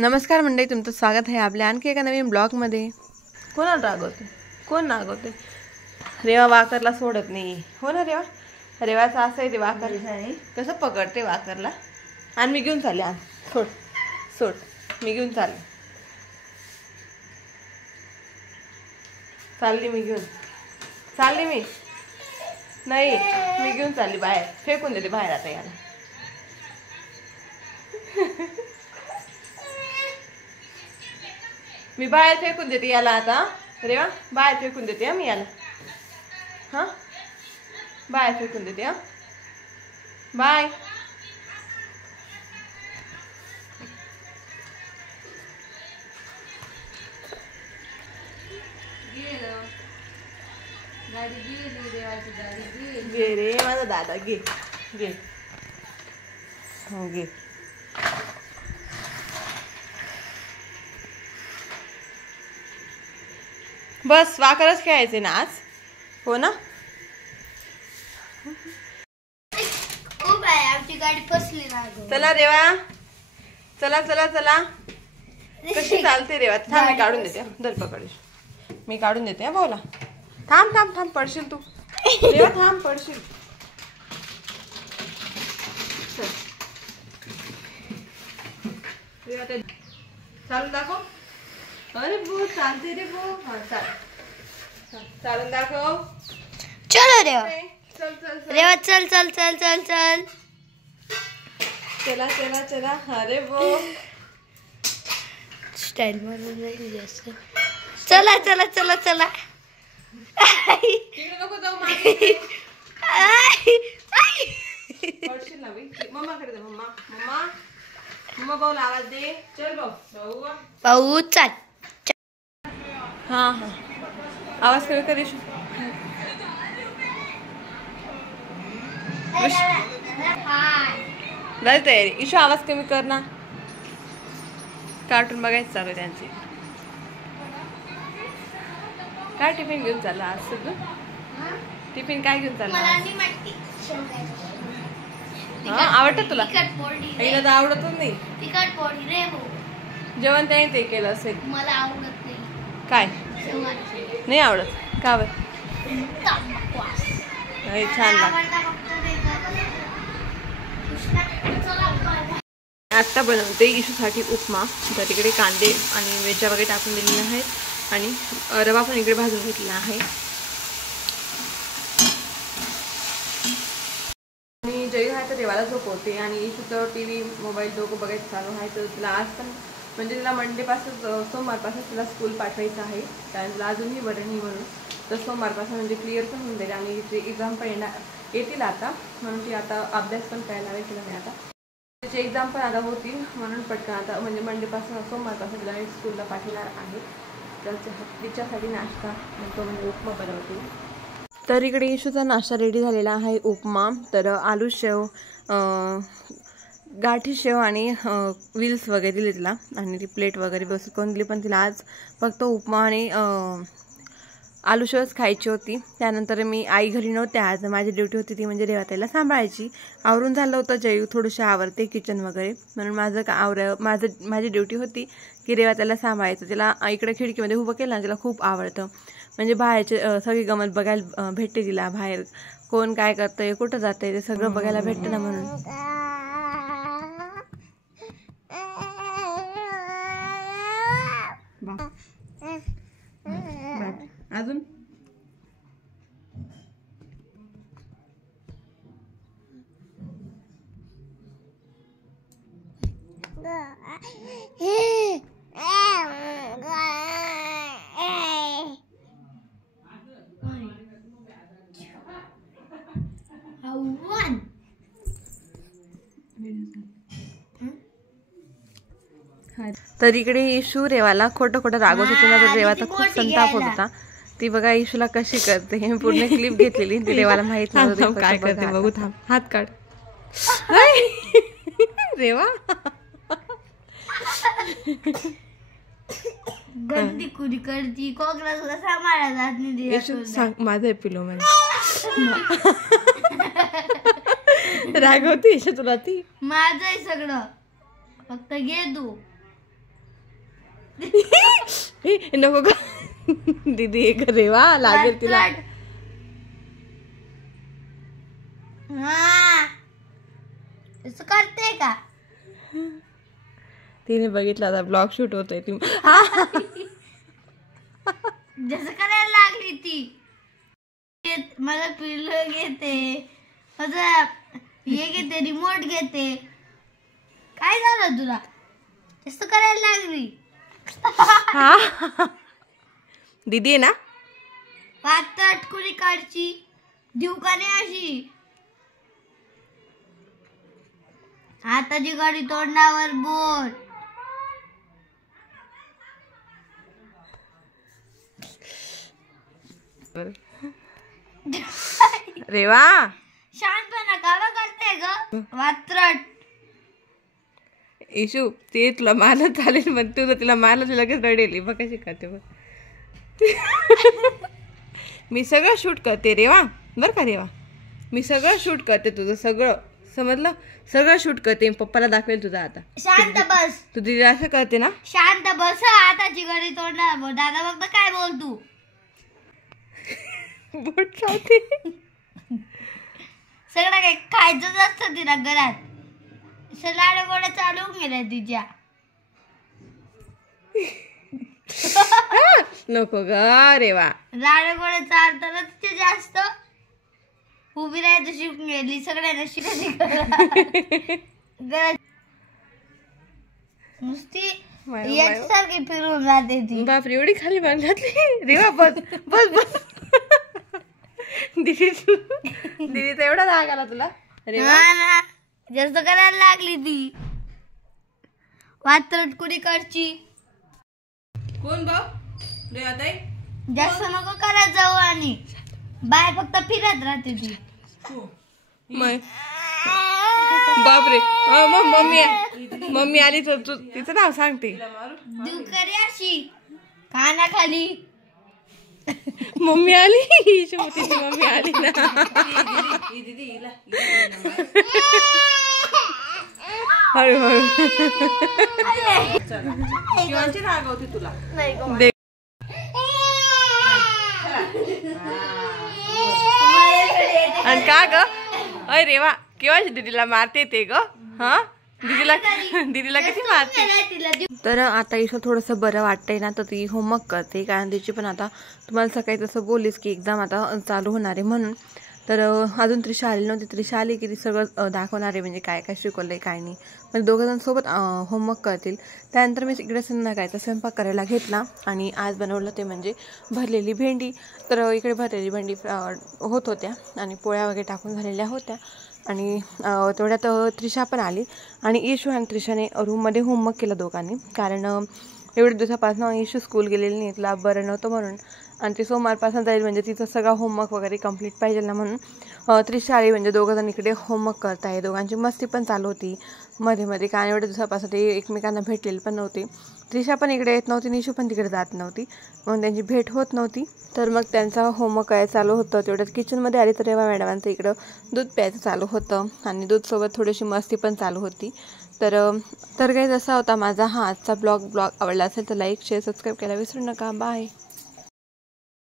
नमस्कार मंडळी, तुमचं स्वागत आहे आपल्या आणखी एका नवीन ब्लॉगमध्ये. कोणाला रागवते? कोण रागवते? रेवा वाकरला सोडत नाही. हो ना रेवा? रेवाचं असं आहे ते वाकर कसं पकडते वाकरला. आणि मी घेऊन चालले. आण सोड सोड, मी घेऊन चालली मी घेऊन चालली मी नाही मी घेऊन चालली बाहेर. फेकून देते बाहेर आता याला. मी बाहेर फेकून देते याला आता. रेवा बाहेर फेकून देते मी याला. हा बाहेर फेकून देते. हा बाय. घे रे माझा दादा, घे घे हो घे. बस वाकरच खेळायचे ना आज. हो ना? आमची गाडी फसली ना. चला रेवा, चला चला चला. कशी चालते रेवा? थांब मी काढून देते. दर पकड, मी काढून देते. हा भाऊला. थांब थांब थांब, पडशील तू. रेवा थांब, पडशील. रेवा ते चालून दाखव. अरे बो चालते रे बो. हा चाल, चालून दाखव. चलो रेवा. चल चल चल. रेवा चल चल चल चल चल. चला चला चला. अरे बो स्टाईल मारून जाईल जास्त. चला चला चला चला. तिकडे नको जाऊ मागे. पडशील ना बाई. मम्माकडे जा. मम्मा मम्मा मम्मा भाऊला आवाज दे. चल भाऊ. भाऊ भाऊ चल. हा हा, आवाज कमी कर. इशू झाली तयारी. इशू आवाज कमी कर ना. कार्टून बघायचं चालू त्यांची. काय टिफिन घेऊन चालला आज सगळं? टिफिन काय घेऊन चालला? हा आवडतं तुला? एकदा तर आवडतच नाही. तिखट पोळी रे हो. जेवण त्याने ते केलं असेल. मला आवडत नाही. काय नाही आवडत? का बरं? छान लागतं. आत्ता बनवते इशूसाठी उपमा. तर तिकडे कांदे आणि मिरच्या वगैरे टाकून दिलेल्या आहेत आणि रवा पण इकडे भाजून घेतलेला आहे. आणि जयू आहे तर देवाला झोपवते आणि इशूचं TV मोबाईल दोघं बघायचं चालू आहे. तर तिला आज पण म्हणजे तिला मंडेपासून सोमवारपासून तिला स्कूल पाठवायचं आहे. कारण तिला अजूनही बरं नाही म्हणून. तर सोमवारपासून म्हणजे क्लिअर पण होऊन जाईल आणि तिची एक्झाम पण येतील आता. म्हणून ती आता अभ्यास पण करायला लावेल तिला मी आता. तिची एक्झाम पण आता होतील म्हणून पटकन आता म्हणजे मंडेपासून सोमवारपासून तिला स्कूलला पाठवणार आहे. तर तिच्यासाठी नाश्ता तो म्हणजे उपमा बनवते. तर इकडे इशूचा नाश्ता रेडी झालेला आहे. उपमा. तर आलू शेव, गाठी शेव आणि व्हील्स वगैरे दिले तिला आणि ती प्लेट वगैरे व्यवस्थित करून दिली. पण तिला आज फक्त उपमा आणि आलू शेवच खायची होती. त्यानंतर मी आई घरी नव्हते आज. माझी ड्युटी होती ती म्हणजे रेवाताईला सांभाळायची. आवरून झालं होतं. जयू थोडंसं आवरते किचन वगैरे म्हणून माझी ड्युटी होती की रेवाताईला सांभाळायचं. तिला इकडे खिडकीमध्ये उभं केलं ना, तिला खूप आवडतं. म्हणजे बाहेरचे सगळी गमत बघायला भेटते तिला. बाहेर कोण काय करतंय, कुठं जातंय ते सगळं बघायला भेटतं ना म्हणून. अजून तर इकडे इशू रेवाला खोटं खोटं रागवत होती ना. तर रेवाचा खूप संताप होत होता. ती बघा इशूला कशी करते. मी पूर्ण क्लिप घेतलेली. ती रेवाला माहित नव्हतं काय करते. बघू थांब. हात काढ रेवा. गंदी कुरी करती. कोकणाला सांभाळा जात नाही. सांग माझं पिलो म्हणजे रागवती तुला ती. माझं आहे सगळं, फक्त घे तू. नको का दीदी एक रेवा लागेल तिला. हा असं करते का? तिने बघितलं आता ब्लॉग शूट होतोय ती. जसं करायला लागली ती. मला पिल्लो घेते, माझं हे घेते, रिमोट घेते. काय झालं तुला? जास्त करायला लागली. दीदी आहे ना पात अटकुरी काढची देऊ का नाही अशी. हाताची गाडी तोंडावर बोट. रेवा शांतपणा कावा करते ग वात्रट. इशू ते तुला मारलं चालेल पण तुला तिला मारलं तर लगेच रडेल. बघ कशी खाते बघ. मी सगळं शूट करते रेवा बरं का रेवा. मी सगळं शूट करते तुझं सगळं समजलं. सगळं शूट करते. पप्पाला दाखवेल तुझा आता. शांत बस. तू तिला असं करते ना. शांत बस. हाताची गाडी तोंडावर बोट. दादा फक्त काय बोल तू. बोट चावते. सगळं काही खायचंच असतं तिला घरात. लाड गोड चालू गेल्या तिच्या. नको ग रेवा. लाड गोड चालताना तिचे जास्त उभी राहायचं शिकून गेली. सगळ्यांना शिकायची नुसती याच्यासारखी फिरून जाते ती. बापरे एवढी खाली बांधली रेवा. बस बस बस. दीदीचा एवढा राग आला तुला रेवा. जास्त करायला लागली ती वात्रट कुणी करची. कोण भाऊ रेवा ताई. जास्त नको करत जाऊ. आणि बाय फक्त फिरत राहते ती. बापरे मम्मी आली तर तू तिचं नाव सांगते. दुकरी अशी कानाखाली. मम्मी आली. तिची मम्मी आली ना. हळूहळू रागवते तुला. आणि का ग अय रेवा केव्हा दीदीला मारते ते ग. हा दीदीला किती मारते. तर आता इथं थोडंसं बरं वाटतंय ना तर ती होमवर्क करते. कारण तिची पण आता तुम्हाला सकाळी तसं बोललीस की एक्झाम आता चालू होणार आहे म्हणून. तर अजून त्रिशा आली नव्हती. त्रिशा आली की ती सगळं दाखवणार आहे म्हणजे काय काय शिकवलंय काय नाही. म्हणजे दोघंजण सोबत होमवर्क करतील. त्यानंतर मी इकडे संध्याकाळचा स्वयंपाक करायला घेतला. आणि आज बनवलं ते म्हणजे भरलेली भेंडी. तर इकडे भरलेली भेंडी होत होत्या आणि पोळ्या वगैरे टाकून झालेल्या होत्या. आणि तेवढ्यात त्रिशा पण आली. आणि इशू आणि त्रिशाने रूममध्ये होमवर्क केलं दोघांनी. कारण एवढ्या दिवसापासून इशू स्कूल गेलेली नाही. तिला बरं नव्हतं म्हणून. आणि ती सोमवारपासून जाईल म्हणजे तिचं सगळा होमवर्क वगैरे कंप्लीट पाहिजे ना म्हणून त्रिशा आली. म्हणजे दोघंजण इकडे होमवर्क करत आहे. दोघांची मस्ती पण चालू होती मध्ये मध्ये. कारण एवढ्या दिवसापासून ते एकमेकांना भेटलेली पण नव्हती. त्रिशा पण इकडे येत नव्हती. निशू पण तिकडे जात नव्हती. म्हणून त्यांची भेट होत नव्हती. तर मग त्यांचा होमवर्क काय चालू होतं. तेवढ्यात किचनमध्ये आली तर रेवा मॅडमांचं इकडं दूध प्यायचं चालू होतं. आणि दूधसोबत थोडीशी मस्ती पण चालू होती. तर काही जसा होता माझा आजचा ब्लॉग आवडला असेल तर लाईक शेअर सबस्क्राईब करायला विसरू नका. बाय.